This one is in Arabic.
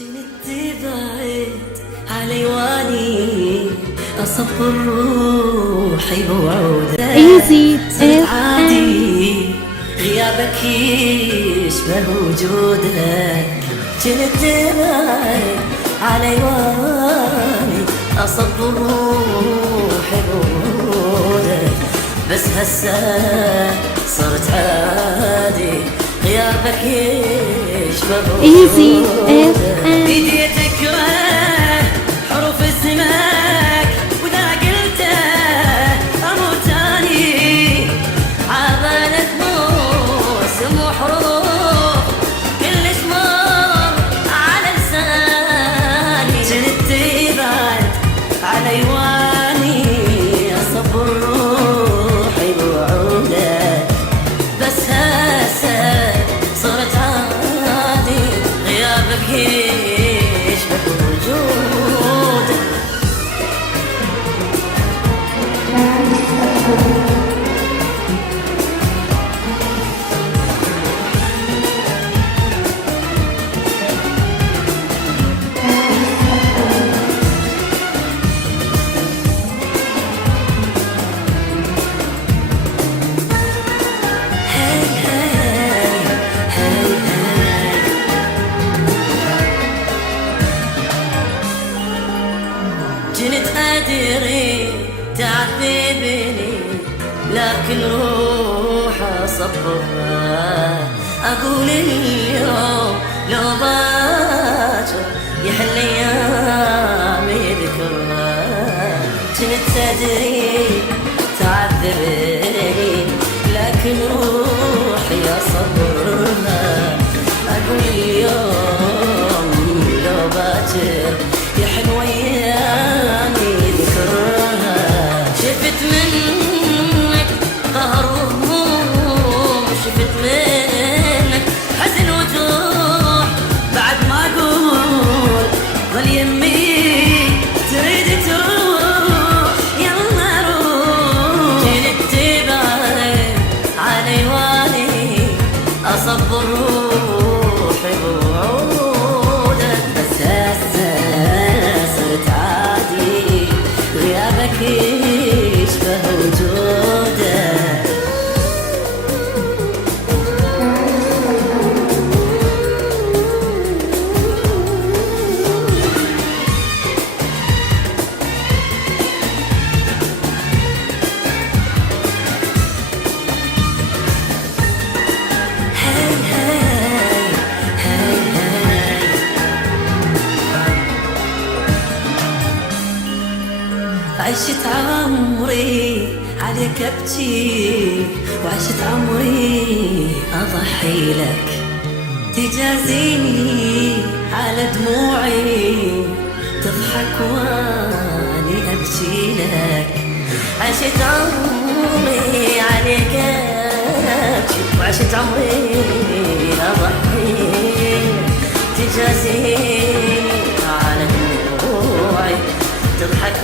جنت بعد علي واني أصبر روحي بوعودك صرت عادي غيابك يشبه وجودك. جنت بعد علي واني أصبر روحي بوعودك، بس هسه صرت عادي غيابك يشبه وجودك. بديت أكره حروف اسمك وإذا قلته أموت أني، عبالك موسم وحروف كلش مر على لساني. جنت بعد علي واني أصبر روحي بوعودك، بس هسه صرت عادي غيابك يشبه وجودك. جنت أدري تعذبني لكن روح أصبرها، أقول اليوم لو باكر يحل أيامي ذكرها. جنت أدري تعذبني لكن روحي أصبرها، أقول اليوم لو باكر يحن وياني ذكرها. شفت منك قهر وهموم، شفت منك حزن وجروح، بعد ما أقول ظل يمي تريد تروح يلا روح. جنت تبعد علي واني أصبر روحي بوعودك، بس هسه صرت عادي غيابك يشبه وجودك. عشت عمري عليك أبكي، وعشت عمري أضحي لك، تجازيني على دموعي تضحك واني أبكي لك. عشت عمري عليك أبكي، وعشت عمري أضحي لك، تجازيني على دموعي تضحك